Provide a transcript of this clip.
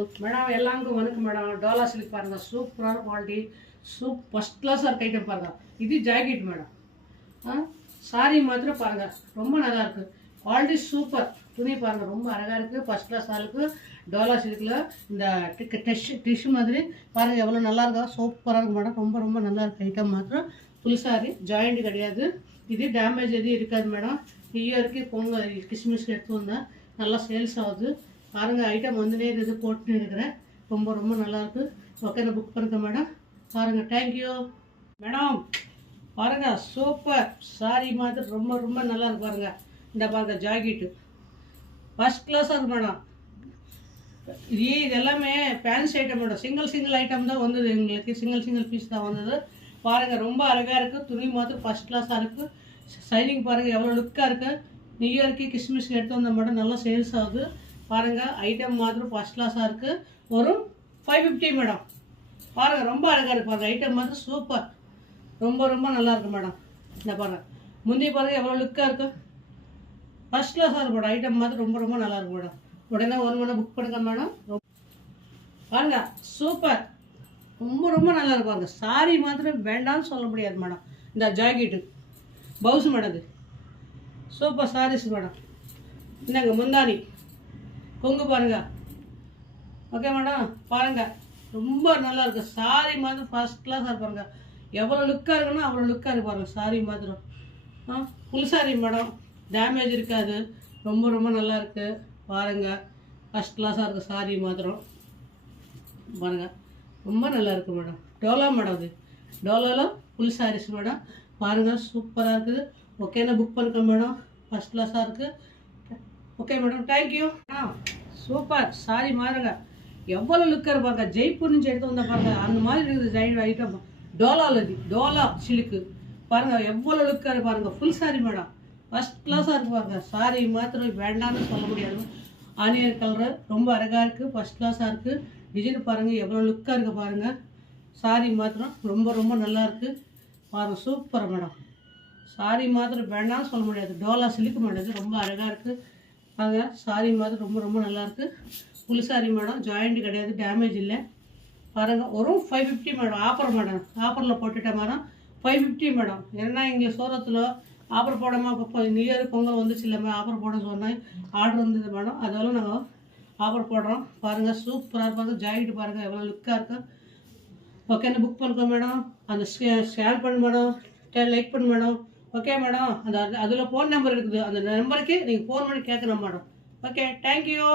Okay madam எல்லாருக்கும் வணக்கம் madam. Dola silk பாருங்க, சூப்பரான குவாலிட்டி, ஃபர்ஸ்ட் கிளாஸாக இருக்க ஐட்டம் பாருங்க. இது ஜாக்கெட் மேடம். சாரி மாத்திரம் பாருங்க, ரொம்ப நல்லா இருக்கு. Quality super. துணி பாருங்க, ரொம்ப அழகா இருக்கு. ஃபர்ஸ்ட் கிளாஸ் ஆளுக்கு டோலா சில்க்ல இந்த டிஷ்யூ மாதிரி பாருங்க, எவ்வளோ நல்லா இருக்கா. சூப்பராக இருக்கு மேடம். ரொம்ப ரொம்ப நல்லா இருக்கு ஐட்டம் மாத்திரம். ஃபுல் சாரி ஜாயிண்ட் கிடையாது. இது டேமேஜ் எதுவும் இருக்காது மேடம். நியூ இயருக்கு பொங்கல் கிறிஸ்மஸ் எடுத்து வந்தேன், நல்லா சேல்ஸ் ஆகுது. பாருங்கள் ஐட்டம் வந்துனே இருக்குது, போட்டுன்னு இருக்கிறேன். ரொம்ப ரொம்ப நல்லாயிருக்கு. ஓகே, நான் புக் பண்ணுறேன் மேடம். பாருங்கள், தேங்க்யூ மேடம். பாருங்கள், சூப்பர் சாரி மாதிரி ரொம்ப ரொம்ப நல்லா இருக்கு பாருங்கள். இந்த பாருங்கள் ஜாக்கெட்டு ஃபஸ்ட் கிளாஸாக இருக்கு மேடம். இது எல்லாமே fancy item madam. Single item தான் வந்தது எங்களுக்கு, சிங்கிள் பீஸ் தான் வந்தது. பாருங்கள், ரொம்ப அழகாக இருக்குது. துணி மாத்திரம் ஃபஸ்ட் கிளாஸாக இருக்குது. சைனிங் பாருங்கள், எவ்வளோ லுக்காக இருக்குது. நியூ இயர்க்கு கிறிஸ்மஸ்க்கு எடுத்து வந்த மேடம், நல்லா சேல்ஸ் ஆகுது. பாருங்கள், ஐட்டம் மாத்திரம் ஃபஸ்ட் கிளாஸாக இருக்குது. ஒரு 550 மேடம். பாருங்கள், ரொம்ப அழகாக இருக்குது பாருங்கள். ஐட்டம் மாத்திரம் சூப்பர், ரொம்ப ரொம்ப நல்லா இருக்குது மேடம். இந்த பாருங்கள், முந்தி பாருங்கள் எவ்வளோ லுக்காக இருக்குது. ஃபஸ்ட் கிளாஸாக இருக்குது மேடம். ஐட்டம் மாத்திரம் ரொம்ப ரொம்ப நல்லா இருக்குது மேடம். உடனே 1 மணி புக் பண்ணுங்க மேடம். பாருங்கள், சூப்பர், ரொம்ப ரொம்ப நல்லா இருக்கு பாருங்கள். சாரி மாத்திரம் வேண்டாம்னு சொல்ல முடியாது மேடம். இந்த ஜாக்கெட்டு பவுஸ் மேடம், இது சூப்பர் சாரீஸ் மேடம். இந்தாங்க முந்தானி கொங்கு பாருங்க. ஓகே மேடம், பாருங்க, ரொம்ப நல்லா இருக்கு. சாரி மாதிரி ஃபர்ஸ்ட் கிளாஸாக பாருங்க. எவ்வளோ லுக்காக இருக்குன்னா அவ்வளோ லுக்காக இருக்கு பாருங்க. சாரி மாத்திரம் ஃபுல் சாரி மேடம், டேமேஜ் இருக்காது. ரொம்ப ரொம்ப நல்லா இருக்கு பாருங்க. ஃபர்ஸ்ட் கிளாஸாக இருக்குது சாரி மாத்திரம். பாருங்க, ரொம்ப நல்லா இருக்கு மேடம். டோலா மேடம், இது டோலாவில் ஃபுல் சாரீஸ் மேடம். பாருங்க, சூப்பராக இருக்குது. ஓகேண்ணா, புக் பண்ணிக்க மேடம். ஃபர்ஸ்ட் கிளாஸாக இருக்குது. Okay madam, thank you. Super sorry மாறுங்க, எவ்வளோ லுக்காக இருப்பாங்க. ஜெய்ப்பூர் నుంచి எடுத்து வந்தால் பாருங்க, அந்த மாதிரி இருக்குது ஜெயின் ஐட்டம். டோலாவில் இது டோலா சில்க்கு பாருங்க, எவ்வளோ லுக்காக பாருங்க. ஃபுல் சாரி மேடம், ஃபர்ஸ்ட் கிளாஸாக இருக்கு பாருங்க. சாரி மாத்திரம் வேண்டாம்னு சொல்ல முடியாது. ஆனியன் கலரு ரொம்ப அழகாக இருக்குது, ஃபர்ஸ்ட் கிளாஸாக இருக்குது. டிசைன் பாருங்கள், எவ்வளோ லுக்காக இருக்குது பாருங்கள். சாரி மாத்திரம் ரொம்ப ரொம்ப நல்லா இருக்குது பாருங்கள். Super madam. சாரி மாத்திரம் வேண்டாம்னு சொல்ல முடியாது. டோலா சில்க் மேடம், இது ரொம்ப அழகாக இருக்குது. பாருங்க, சாரி மாதிரி ரொம்ப ரொம்ப நல்லாயிருக்கு. ஃபுல் சாரி மேடம், ஜாயிண்ட் கிடையாது, டேமேஜ் இல்லை. பாருங்கள், ஒரு 550 மேடம். ஆஃபர் மேடம், ஆஃபரில் போட்டுட்டேன் மேடம். 550 மேடம். ஏன்னா இங்கே சூரத்தில் ஆஃபர் போடாமல் இப்போ நியூ இயர் பொங்கல் வந்துச்சு இல்லாமல் ஆஃபர் போட சொன்னேன். ஆர்டர் வந்தது மேடம், அதெல்லாம் நாங்கள் ஆஃபர் போடுறோம். பாருங்கள், சூப்பராக இருப்பாங்க. ஜாயிண்ட் பாருங்கள், எவ்வளோ லுக்காக இருக்கு. ஓகேன்னு புக் பண்ணிக்கோ மேடம். அந்த ஷேர் பண்ணு மேடம், லைக் பண்ணு மேடம். ஓகே மேடம், அந்த அதில் ஃபோன் நம்பர் இருக்குது. அந்த நம்பருக்கு நீங்கள் ஃபோன் பண்ணி கேட்கணும் மேடம். Okay, thank you.